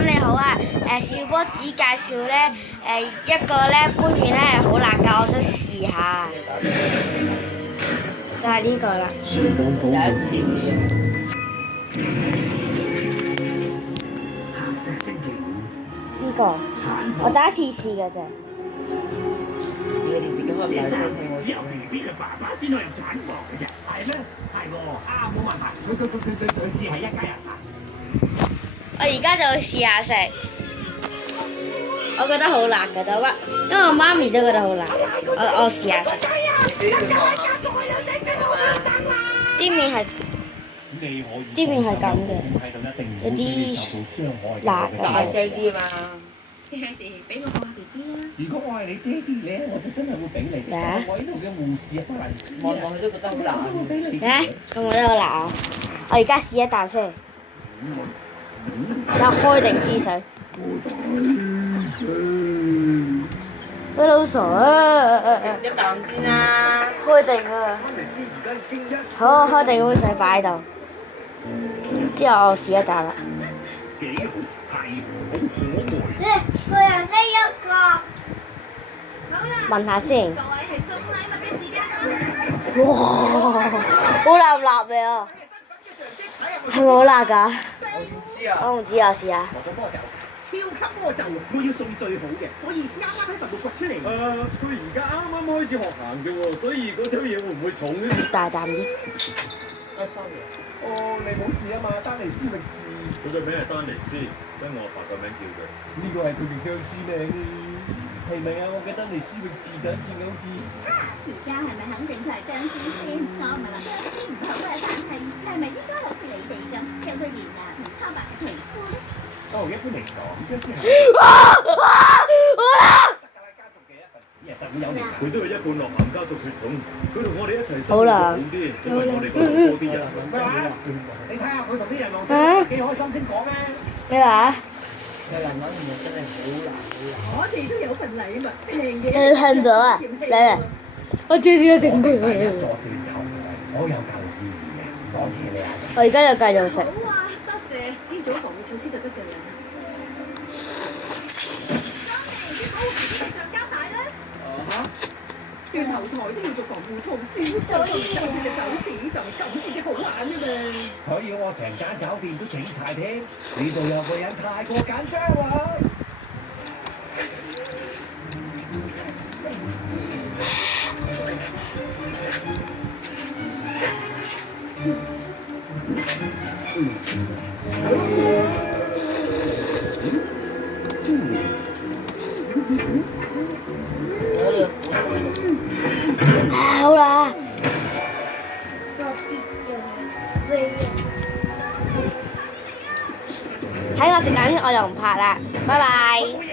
啱你好啊！小波子介紹咧一個咧杯麵咧係好辣㗎，我想試下，就係呢個啦。呢個我第一次試㗎啫。你個電視機開唔大聲聽我。只有 BB 嘅爸爸先可以產房嘅啫，係咩？係喎，冇問題。佢只係一家人啊。我而家就試下食，我覺得好辣㗎都屈，因為我媽咪都覺得好辣。我試下食。啲麵係咁嘅，有啲辣㗎大聲啲啊嘛！爹哋，俾我過下條知啦。如果我係你爹哋咧，我就真係會俾你。我呢度嘅護士啊，法蘭斯望落去都覺得好辣。咁我覺得好辣啊！我而家試一啖先，等我開定支水。佢老傻啊！一啖先啦。開定啊！好，開定杯水擺喺度，之後我試一啖啦。個人飛一個，問下先。各位係送禮物嘅時間啦。哇！好辣唔辣味啊？係咪好辣㗎？我唔知啊，試下。超級魔咒，我要送最好嘅，所以啱啱喺佛度掘出嚟。佢而家啱啱開始學行啫喎，所以嗰隻嘢會唔會重咧？大啖啲。哦，你冇事啊嘛，丹尼斯域治。佢個名係丹尼斯，跟我阿爸個名叫嘅。呢個係佢哋僵屍名係咪啊？我嘅丹尼斯域治等陣好似。而家係咪肯定佢係僵屍先？我唔係話僵屍唔好啊，但係咪應該好似你哋咁有對連牙同蒼白嘅皮膚咧？哦，一般嚟講，僵屍係家族嘅一份子，實會有連牙。佢都係一半落鹹家族血統，佢同我哋一齊生活好啲，因為我哋嗰度多啲人。你睇下佢同啲人落咗幾開心先講咩？咩話？個人諗唔係真係好辣好辣。我哋都有份禮物，平嘢。你聽到啊？嚟，我最少整杯佢。我有教育意義嘅，多謝你啊！我而家又繼續食。好啊，多謝。朝早防護措施就得㗎啦。當你啲保護自己嘅橡膠帶咧。斷頭台都要做防護措施，就咁夾住隻手指就係咁先至好玩㗎嘛。所以我成間酒店都整晒添，呢度有個人太過緊張啦。好啦。睇我食緊，我就唔拍啦，拜拜。